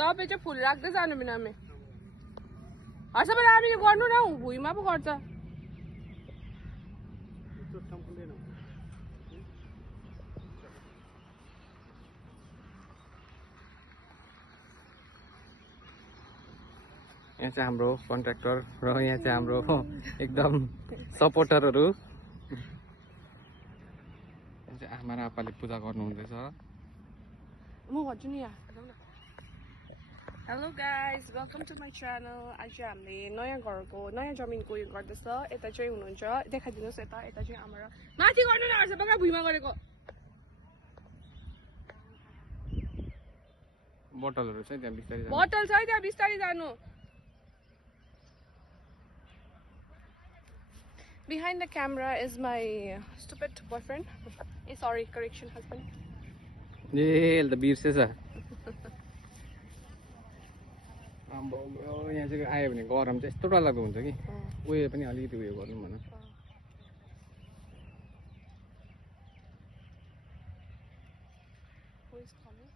तपाईँ चाहिँ फुल राख्दै जानु बिनामे हर्ष बेला हामीले गर्नु न भुइँमा पो गर्छ यहाँ चाहिँ हाम्रो कन्ट्र्याक्टर र यहाँ चाहिँ हाम्रो एकदम सपोर्टरहरू आमा र आप्पाले पूजा गर्नुहुँदैछ म भन्छु नि यहाँ hello guys welcome to my channel आज चाहिँ हामीले नयाँ घरको नयाँ जमिनको उयो गर्दैछ यता चाहिँ हुनुहुन्छ देखाइदिनुहोस् यता यता चाहिँ हाम्रो माथि गर्नु न हर्ष बगा भुइँमा गरेको बोतलहरू चाहिँ त्यहाँ बिस्तारै बोतल छ त्यहाँ बिस्तारै जानु Behind the camera is my stupid boyfriend. Sorry, correction, husband. ए त बिर्सेछ यहाँ चाहिँ आयो भने गरम चाहिँ यस्तो डरलाग्दो हुन्छ कि उयो पनि अलिकति उयो गर्नु भन Who is coming?